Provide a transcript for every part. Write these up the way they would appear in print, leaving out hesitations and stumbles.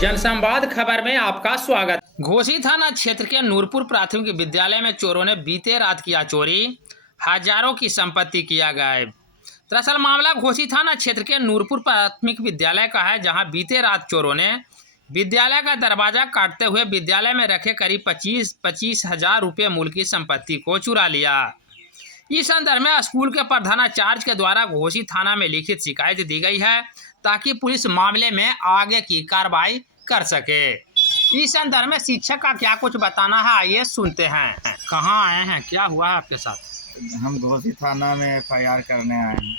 जनसंवाद खबर में आपका स्वागत। घोसी थाना क्षेत्र के नूरपुर प्राथमिक विद्यालय में चोरों ने बीते रात किया चोरी, हजारों की संपत्ति किया गायब। दरअसल मामला घोसी थाना क्षेत्र के नूरपुर प्राथमिक विद्यालय का है, जहां बीते रात चोरों ने विद्यालय का दरवाजा काटते हुए विद्यालय में रखे करीब 25 हजार रुपये मूल्य की संपत्ति को चुरा लिया। इस संदर्भ में स्कूल के प्रधानाचार्य के द्वारा घोसी थाना में लिखित शिकायत दी गई है, ताकि पुलिस मामले में आगे की कार्रवाई कर सके। इस संदर्भ में शिक्षक का क्या कुछ बताना है, आइए सुनते हैं। कहाँ आए हैं, क्या हुआ है आपके साथ? हम घोसी थाना में FIR करने आए हैं।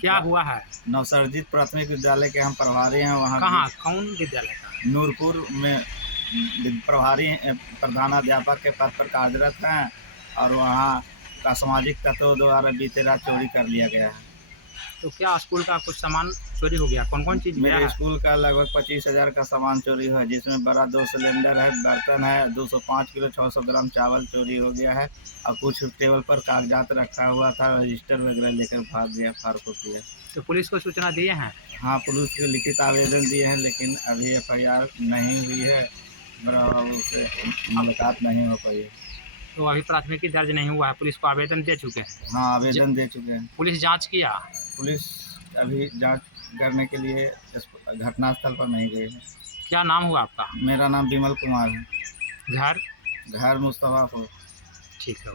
क्या हुआ है? नवसर्जित प्राथमिक विद्यालय के हम प्रभारी हैं। वहाँ कहाँ, कौन विद्यालय का? नूरपुर में प्रभारी प्रधानाध्यापक के पद पर कार्यरत हैं और वहाँ का सामाजिक तत्वों द्वारा बीते रात चोरी कर लिया गया है। तो क्या स्कूल का कुछ सामान चोरी हो गया? कौन कौन चीज़ मेरे स्कूल का लगभग 25 हजार का सामान चोरी हुआ है, जिसमें बड़ा 2 सिलेंडर है, बर्तन है, 205 किलो 600 ग्राम चावल चोरी हो गया है और कुछ टेबल पर कागजात रखा हुआ था, रजिस्टर वगैरह लेकर भाग गया, फारकू किया। तो पुलिस को सूचना दिए हैं? हाँ, पुलिस को लिखित आवेदन दिए हैं, लेकिन अभी FIR नहीं हुई है, उससे मुलाकात नहीं हो पाई है। तो अभी प्राथमिकी दर्ज नहीं हुआ है, पुलिस को आवेदन दे चुके हैं? हाँ, आवेदन दे चुके हैं। पुलिस जांच किया? पुलिस अभी जांच करने के लिए घटनास्थल पर नहीं गई है। क्या नाम हुआ आपका? मेरा नाम विमल कुमार है। घर घर मुस्तफापुर। ठीक है।